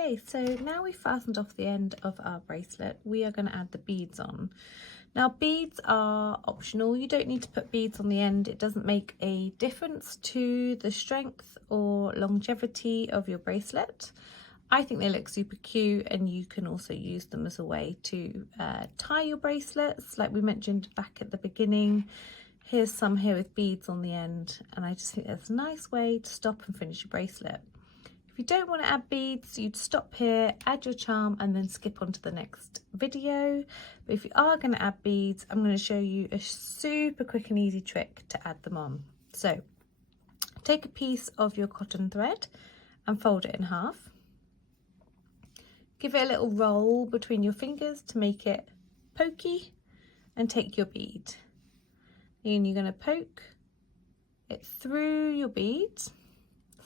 Okay, so now we've fastened off the end of our bracelet, we are going to add the beads on. Now beads are optional, you don't need to put beads on the end, it doesn't make a difference to the strength or longevity of your bracelet. I think they look super cute, and you can also use them as a way to tie your bracelets like we mentioned back at the beginning. Here's some here with beads on the end, and I just think that's a nice way to stop and finish your bracelet. If you don't want to add beads, you'd stop here, add your charm, and then skip on to the next video. But if you are going to add beads, I'm going to show you a super quick and easy trick to add them on. So take a piece of your cotton thread and fold it in half. Give it a little roll between your fingers to make it pokey, and take your bead. And you're going to poke it through your beads,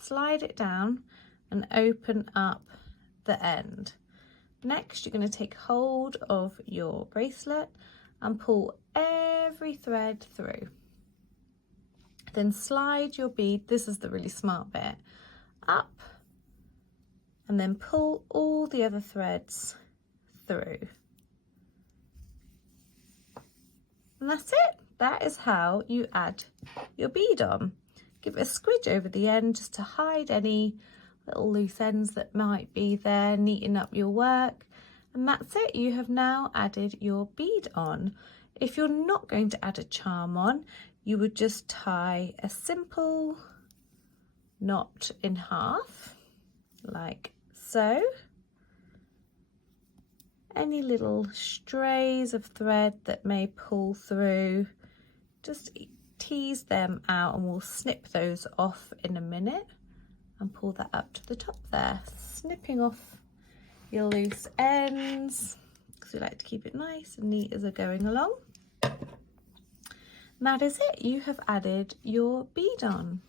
slide it down, and open up the end. Next, you're going to take hold of your bracelet and pull every thread through. Then slide your bead, this is the really smart bit, up, and then pull all the other threads through. And that's it. That is how you add your bead on. Give it a squidge over the end just to hide any little loose ends that might be there, neaten up your work, and that's it. You have now added your bead on. If you're not going to add a charm on, you would just tie a simple knot in half like so. Any little strays of thread that may pull through, just tease them out, and we'll snip those off in a minute and pull that up to the top there, snipping off your loose ends because we like to keep it nice and neat as we're going along. And that is it, you have added your bead on.